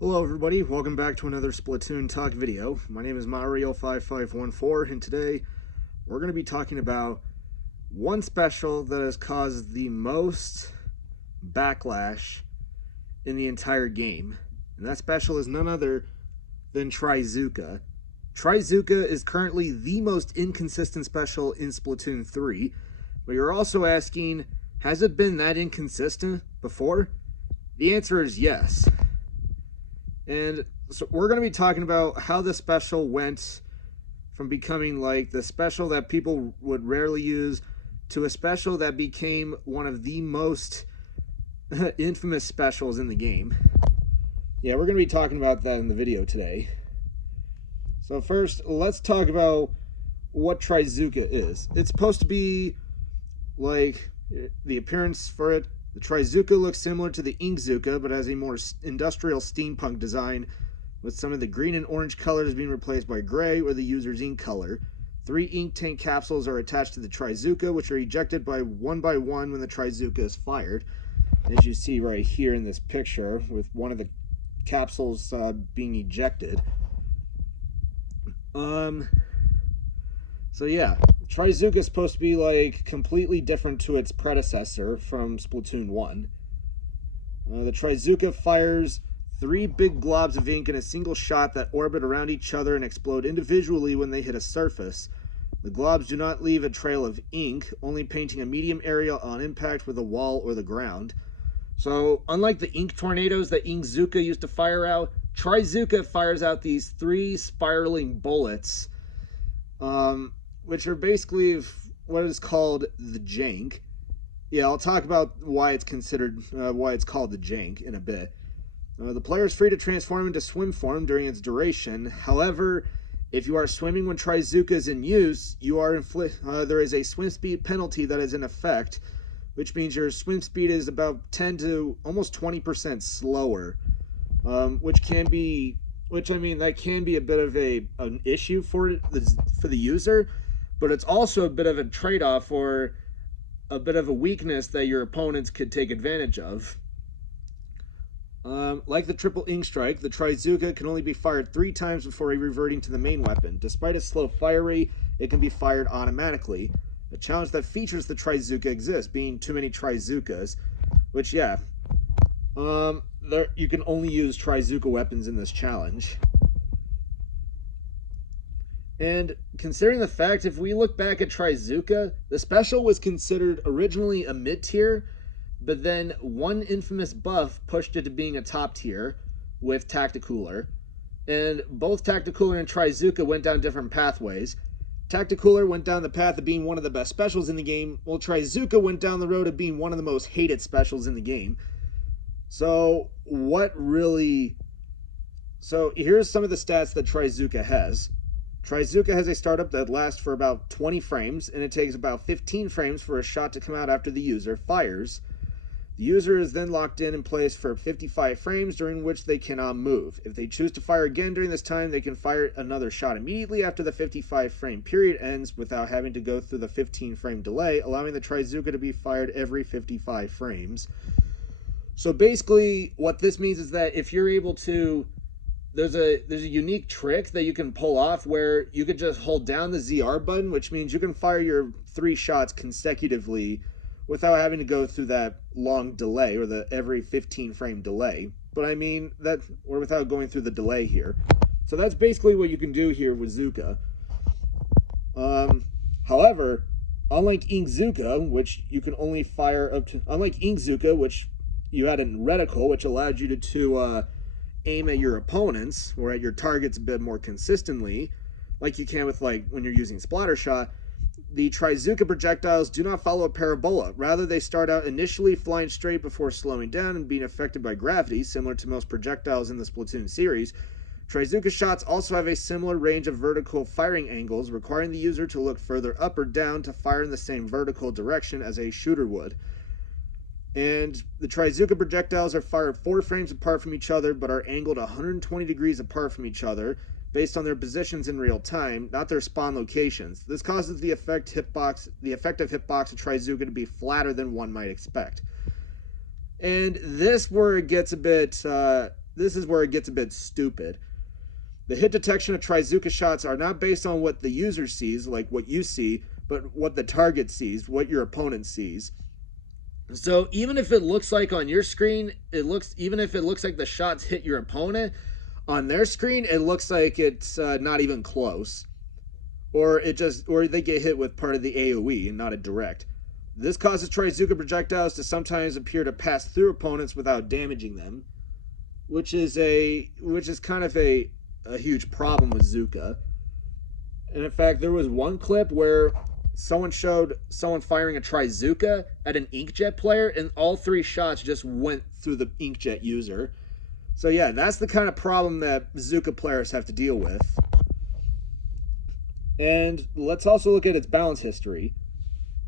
Hello everybody, welcome back to another Splatoon Talk video. My name is Mario5514 and today we're going to be talking about one special that has caused the most backlash in the entire game. And that special is none other than Trizooka. Trizooka is currently the most inconsistent special in Splatoon 3, but you're also asking, has it been that inconsistent before? The answer is yes. And so we're going to be talking about how the special went from becoming like the special that people would rarely use to a special that became one of the most infamous specials in the game. Yeah, we're going to be talking about that in the video today. So first, let's talk about what Trizooka is. It's supposed to be like the appearance for it. The Trizooka looks similar to the Inkzooka, but has a more industrial steampunk design, with some of the green and orange colors being replaced by gray or the user's ink color. 3 ink tank capsules are attached to the Trizooka, which are ejected by one when the Trizooka is fired. As you see right here in this picture, with one of the capsules being ejected. So yeah, Trizooka is supposed to be like completely different to its predecessor from Splatoon 1. The Trizooka fires 3 big globs of ink in a single shot that orbit around each other and explode individually when they hit a surface. The globs do not leave a trail of ink, only painting a medium area on impact with a wall or the ground. So, unlike the ink tornadoes that Inkzooka used to fire out, Trizooka fires out these 3 spiraling bullets, which are basically what is called the jank. Yeah, I'll talk about why it's considered, why it's called the jank in a bit. The player is free to transform into swim form during its duration. However, if you are swimming when Trizooka is in use, you are there is a swim speed penalty that is in effect, which means your swim speed is about 10 to almost 20% slower, which can be a bit of an issue for the user, but it's also a bit of a trade-off or a bit of a weakness that your opponents could take advantage of. Like the triple ink strike, the Trizooka can only be fired 3 times before reverting to the main weapon. Despite its slow fire rate, it can be fired automatically. A challenge that features the Trizooka exists, being too many Trizookas, which you can only use Trizooka weapons in this challenge. And considering the fact, if we look back at Trizooka, the special was considered originally a mid-tier, but then one infamous buff pushed it to being a top tier with Tacticooler. And both Tacticooler and Trizooka went down different pathways. Tacticooler went down the path of being one of the best specials in the game, while Trizooka went down the road of being one of the most hated specials in the game. So here's some of the stats that Trizooka has. Trizooka has a startup that lasts for about 20 frames, and it takes about 15 frames for a shot to come out after the user fires. The user is then locked in place for 55 frames, during which they cannot move. If they choose to fire again during this time, they can fire another shot immediately after the 55 frame period ends without having to go through the 15 frame delay, allowing the Trizooka to be fired every 55 frames. So basically, what this means is that if you're able to, there's a unique trick that you can pull off where you could just hold down the ZR button, which means you can fire your 3 shots consecutively without having to go through that long delay or the every 15 frame delay. But I mean that, or without going through the delay here. So that's basically what you can do here with Zooka. However, unlike Inkzooka, which you can only fire up to, which you had in reticle, which allowed you to aim at your opponents or at your targets a bit more consistently, like you can with when you're using splatter shot. The Trizooka projectiles do not follow a parabola. Rather, they start out initially flying straight before slowing down and being affected by gravity, similar to most projectiles in the Splatoon series. Trizooka shots also have a similar range of vertical firing angles, requiring the user to look further up or down to fire in the same vertical direction as a shooter would. And the Trizooka projectiles are fired 4 frames apart from each other, but are angled 120 degrees apart from each other, based on their positions in real time, not their spawn locations. This causes the effective hitbox of Trizooka to be flatter than one might expect. And this where it gets a bit this is where it gets a bit stupid. The hit detection of Trizooka shots are not based on what the user sees, like what you see, but what the target sees, what your opponent sees. So even if it looks like on your screen, even if it looks like the shots hit your opponent, on their screen it looks like it's not even close, or they get hit with part of the AOE and not a direct. This causes Trizooka projectiles to sometimes appear to pass through opponents without damaging them, which is kind of a huge problem with Zuka. And in fact, there was one clip where someone showed someone firing a Trizooka at an Inkjet player, and all 3 shots just went through the Inkjet user. So yeah, that's the kind of problem that Zuka players have to deal with. And let's also look at its balance history.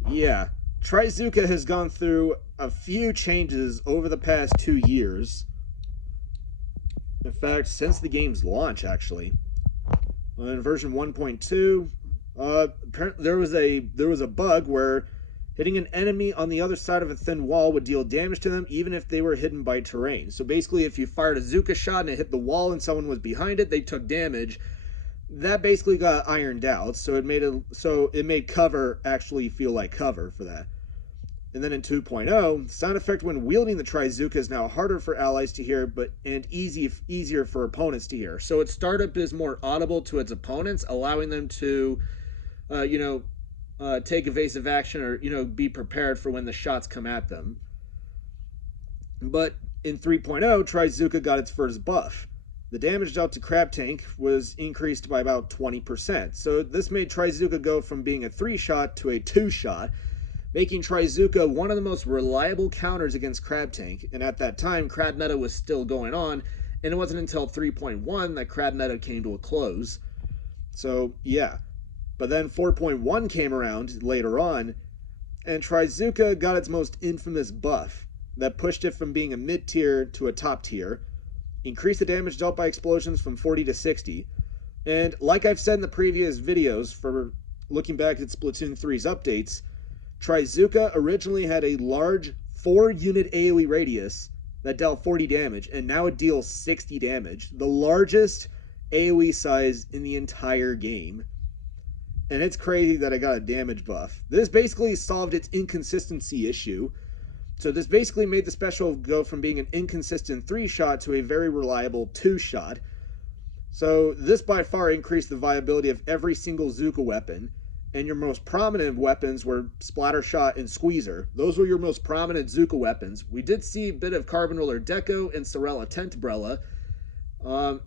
Yeah, Trizooka has gone through a few changes over the past 2 years. In fact, since the game's launch, actually. In version 1.2, there was a bug where hitting an enemy on the other side of a thin wall would deal damage to them even if they were hidden by terrain. So basically, if you fired a Zuka shot and it hit the wall and someone was behind it, they took damage. That basically got ironed out, so it made cover actually feel like cover for that. And then in 2.0, sound effect when wielding the Trizooka is now harder for allies to hear, and easier for opponents to hear. So its startup is more audible to its opponents, allowing them to, take evasive action or be prepared for when the shots come at them. But in 3.0, Trizooka got its first buff. The damage dealt to Crab Tank was increased by about 20%. So this made Trizooka go from being a 3-shot to a 2-shot, making Trizooka one of the most reliable counters against Crab Tank. And at that time, Crab meta was still going on, and it wasn't until 3.1 that Crab meta came to a close. So, yeah. But then 4.1 came around later on, and Trizooka got its most infamous buff that pushed it from being a mid-tier to a top tier, increased the damage dealt by explosions from 40 to 60, and like I've said in the previous videos for looking back at Splatoon 3's updates, Trizooka originally had a large 4-unit AoE radius that dealt 40 damage, and now it deals 60 damage, the largest AoE size in the entire game. And it's crazy that it got a damage buff. This basically solved its inconsistency issue. So this basically made the special go from being an inconsistent 3-shot to a very reliable 2-shot. So this by far increased the viability of every single Zuka weapon, and your most prominent weapons were Splattershot and Squeezer. Those were your most prominent Zuka weapons. We did see a bit of Carbon Roller Deco and Sorella Tentebrella.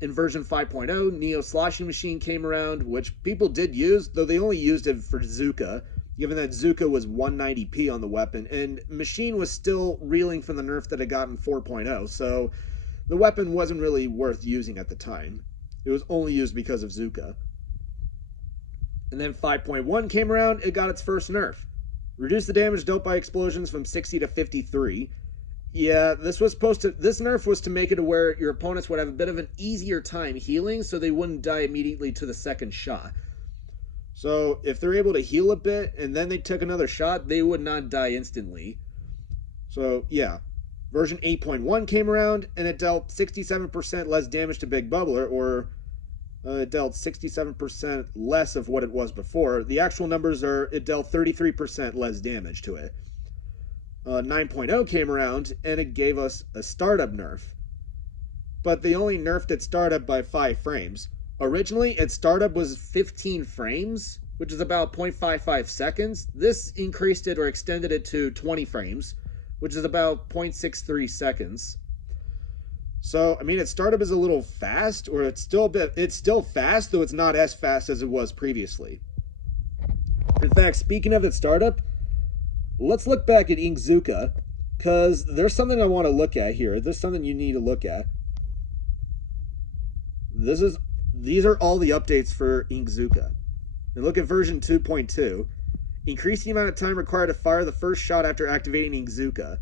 In version 5.0, Neo Sloshing Machine came around, which people did use, though they only used it for Zuka, given that Zuka was 190p on the weapon, and Machine was still reeling from the nerf that it got in 4.0, so the weapon wasn't really worth using at the time. It was only used because of Zuka. And then 5.1 came around, it got its first nerf. Reduced the damage dealt by explosions from 60 to 53. Yeah, this nerf was to make it to where your opponents would have a bit of an easier time healing, so they wouldn't die immediately to the second shot. So if they're able to heal a bit and then they took another shot, they would not die instantly. So yeah, version 8.1 came around and it dealt 67% less damage to Big Bubbler, or it dealt 67% less of what it was before. The actual numbers are it dealt 33% less damage to it. 9.0 came around and it gave us a startup nerf. But they only nerfed its startup by 5 frames. Originally, its startup was 15 frames, which is about 0.55 seconds. This increased it or extended it to 20 frames, which is about 0.63 seconds. So, I mean, its startup is a little fast, or it's still fast, though it's not as fast as it was previously. In fact, speaking of its startup, let's look back at Inkzooka, because there's something I want to look at here. There's something you need to look at. These are all the updates for Inkzooka. And look at version 2.2. Increase the amount of time required to fire the first shot after activating Inkzooka.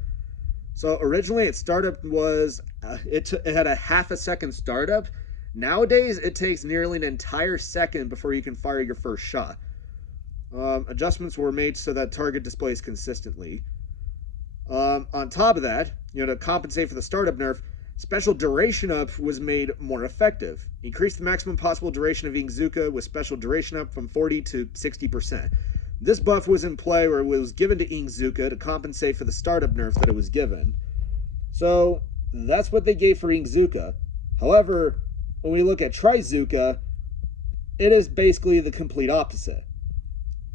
So originally its startup was, it had a half a second startup. Nowadays it takes nearly an entire second before you can fire your first shot. Adjustments were made so that target displays consistently. On top of that, to compensate for the startup nerf, Special duration up was made more effective. Increased the maximum possible duration of Trizooka with special duration up from 40 to 60%. This buff was in play where it was given to Trizooka to compensate for the startup nerf that it was given. So that's what they gave for Trizooka. However, when we look at Trizooka, it is basically the complete opposite.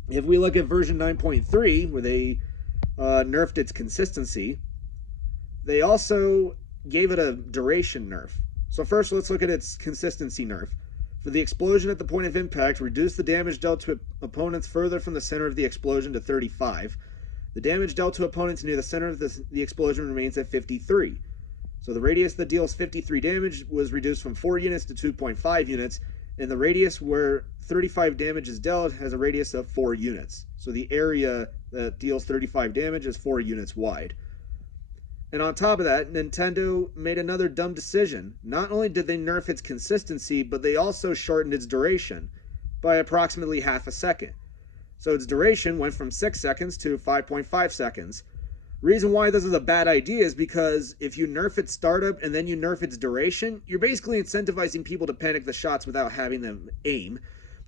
If we look at version 9.3, where they nerfed its consistency, they also gave it a duration nerf. So first, let's look at its consistency nerf. For the explosion at the point of impact, reduce the damage dealt to opponents further from the center of the explosion to 35. The damage dealt to opponents near the center of the explosion remains at 53. So the radius that deals 53 damage was reduced from 4 units to 2.5 units, and the radius where 35 damage is dealt has a radius of 4 units. So the area that deals 35 damage is 4 units wide. And on top of that, Nintendo made another dumb decision. Not only did they nerf its consistency, but they also shortened its duration by approximately half a second. So its duration went from 6 seconds to 5.5 seconds. Reason why this is a bad idea is because if you nerf its startup and then you nerf its duration, you're basically incentivizing people to panic the shots without having them aim,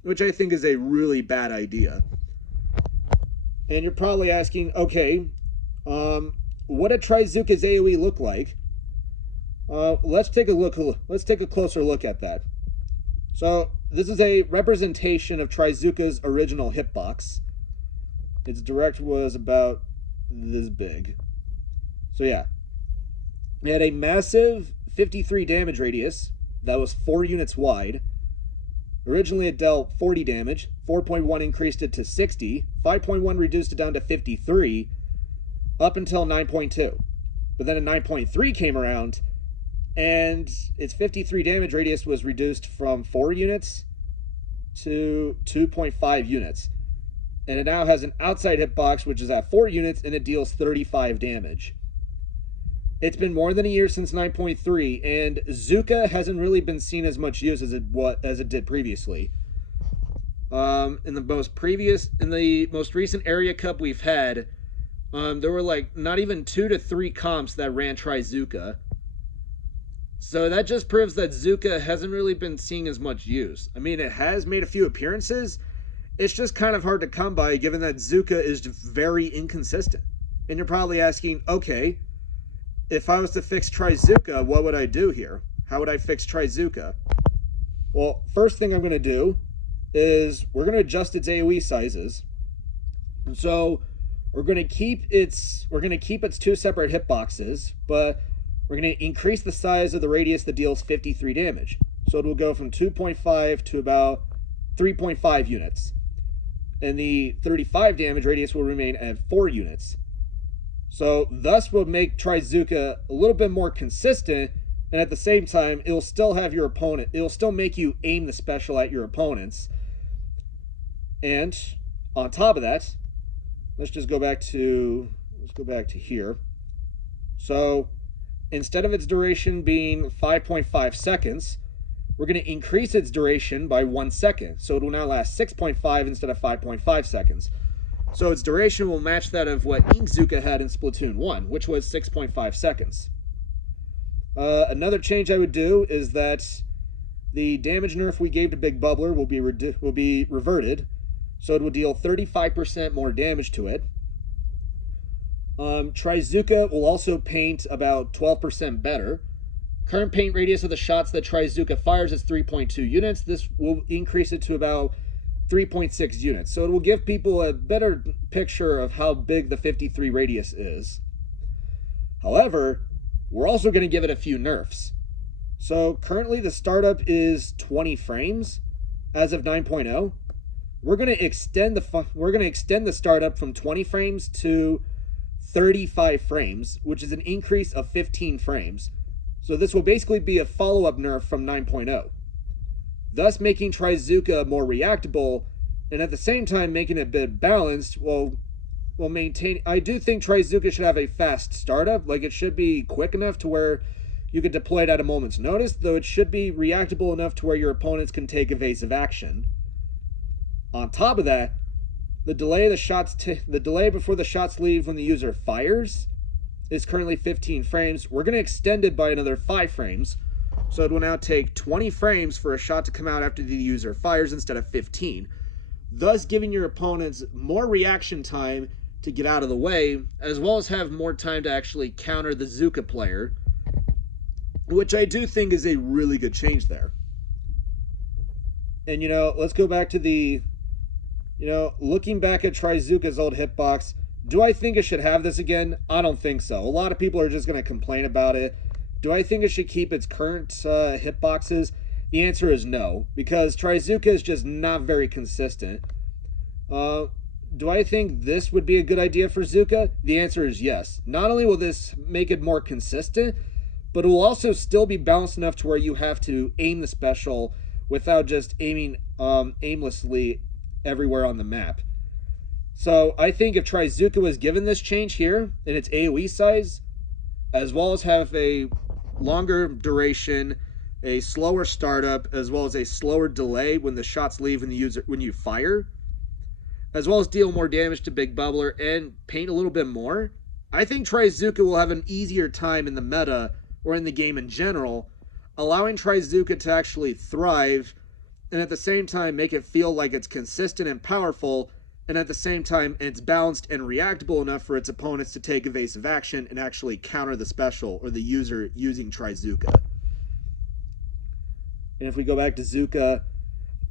which I think is a really bad idea. And you're probably asking, okay, what did Trizooka's AoE look like? Let's take a closer look at that. So this is a representation of Trizooka's original hitbox. Its direct was about this big. So yeah, it had a massive 53 damage radius that was 4 units wide. Originally it dealt 40 damage, 4.1 increased it to 60, 5.1 reduced it down to 53, up until 9.2. But then a 9.3 came around, and its 53 damage radius was reduced from 4 units to 2.5 units. And it now has an outside hitbox, which is at 4 units, and it deals 35 damage. It's been more than a year since 9.3, and Trizooka hasn't really been seen as much use as it did previously. In the most recent area cup we've had, there were like not even 2 to 3 comps that ran Trizooka. So that just proves that Trizooka hasn't really been seeing as much use. I mean, it has made a few appearances. It's just kind of hard to come by given that Trizooka is very inconsistent. And you're probably asking, okay, if I was to fix Trizooka, what would I do here? How would I fix Trizooka? Well, first thing I'm going to do is we're going to adjust its AoE sizes. And so we're going to keep its 2 separate hitboxes, but we're going to increase the size of the radius that deals 53 damage. So it will go from 2.5 to about 3.5 units. And the 35 damage radius will remain at 4 units. So thus will make Trizooka a little bit more consistent, and at the same time, it'll still make you aim the special at your opponents. And on top of that, let's go back to here. So instead of its duration being 5.5 seconds, we're going to increase its duration by 1 second. So it will now last 6.5 instead of 5.5 seconds. So its duration will match that of what Trizooka had in Splatoon 1, which was 6.5 seconds. Another change I would do is that the damage nerf we gave to Big Bubbler will be reverted. So it will deal 35% more damage to it. Trizooka will also paint about 12% better. Current paint radius of the shots that Trizooka fires is 3.2 units. This will increase it to about 3.6 units. So it will give people a better picture of how big the 53 radius is. However, we're also going to give it a few nerfs. So currently the startup is 20 frames as of 9.0. We're going to extend the startup from 20 frames to 35 frames, which is an increase of 15 frames. So this will basically be a follow-up nerf from 9.0, thus making Trizooka more reactable, and at the same time making it a bit balanced while maintaining. I do think Trizooka should have a fast startup, like it should be quick enough to where you could deploy it at a moment's notice, though it should be reactable enough to where your opponents can take evasive action. On top of that, the delay before the shots leave when the user fires is currently 15 frames. We're going to extend it by another 5 frames. So it will now take 20 frames for a shot to come out after the user fires instead of 15. Thus giving your opponents more reaction time to get out of the way, as well as have more time to actually counter the Trizooka player, which I do think is a really good change there. And, let's go back to the, looking back at Trizooka's old hitbox, do I think it should have this again? I don't think so. A lot of people are just going to complain about it. Do I think it should keep its current hitboxes? The answer is no, because Trizooka is just not very consistent. Do I think this would be a good idea for Trizooka? The answer is yes. Not only will this make it more consistent, but it will also still be balanced enough to where you have to aim the special without just aiming aimlessly everywhere on the map. So I think if Trizooka was given this change here in its AoE size, as well as have a longer duration, a slower startup, as well as a slower delay when the shots leave when you fire, as well as deal more damage to Big Bubbler and paint a little bit more, I think Trizooka will have an easier time in the meta or in the game in general, allowing Trizooka to actually thrive and at the same time make it feel like it's consistent and powerful, and at the same time it's balanced and reactable enough for its opponents to take evasive action and actually counter the special or the user using Trizooka. And if we go back to Trizooka,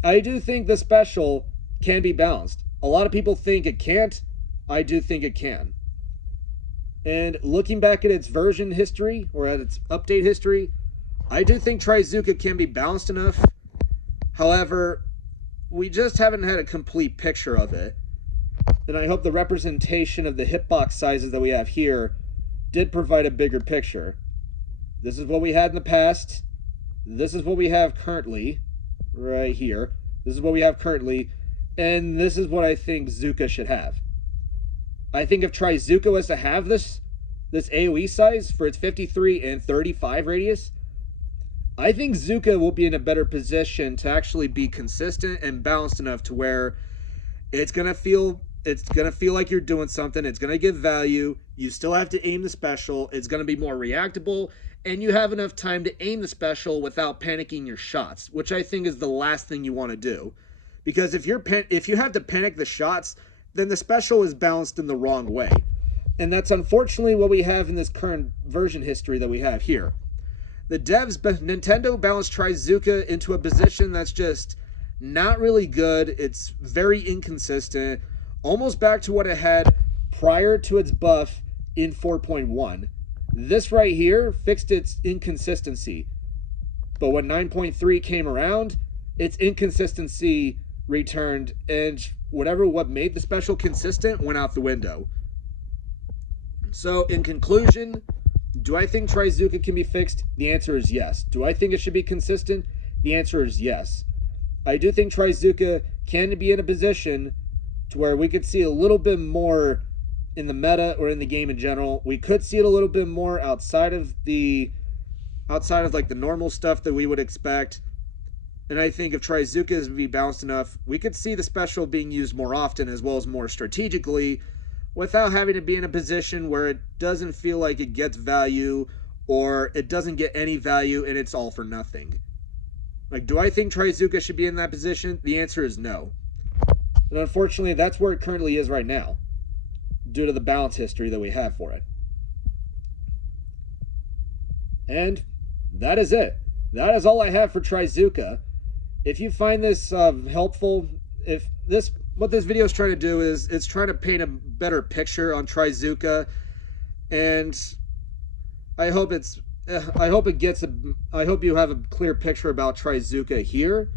I do think the special can be balanced. A lot of people think it can't. I do think it can. And looking back at its version history, or at its update history, I do think Trizooka can be balanced enough. However, we just haven't had a complete picture of it. And I hope the representation of the hitbox sizes that we have here did provide a bigger picture. This is what we had in the past. This is what we have currently, right here. This is what we have currently, and this is what I think Trizooka should have. I think if Trizooka was to have this AoE size for its 53 and 35 radius, I think Trizooka will be in a better position to actually be consistent and balanced enough to where it's gonna feel like you're doing something. It's gonna give value. You still have to aim the special. It's gonna be more reactable, and you have enough time to aim the special without panicking your shots, which I think is the last thing you want to do. Because if you have to panic the shots, then the special is balanced in the wrong way. And that's unfortunately what we have in this current version history that we have here. The devs, Nintendo balanced Trizooka into a position that's just not really good. It's very inconsistent, almost back to what it had prior to its buff in 4.1. This right here fixed its inconsistency. But when 9.3 came around, its inconsistency returned, and what made the special consistent went out the window. So in conclusion, do I think Trizooka can be fixed? The answer is yes. Do I think it should be consistent? The answer is yes. I do think Trizooka can be in a position to where we could see a little bit more in the meta or in the game in general. We could see it a little bit more outside of like the normal stuff that we would expect. And I think if Trizooka is to be balanced enough, we could see the special being used more often as well as more strategically, without having to be in a position where it doesn't feel like it gets value or it doesn't get any value and it's all for nothing. Like, do I think Trizooka should be in that position? The answer is no. And unfortunately, that's where it currently is right now, due to the balance history that we have for it. And that is it. That is all I have for Trizooka. If you find this helpful, what this video is trying to do is it's trying to paint a better picture on Trizooka, and I hope you have a clear picture about Trizooka here.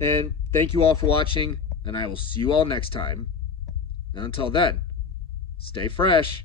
And thank you all for watching, and I will see you all next time. And until then, stay fresh.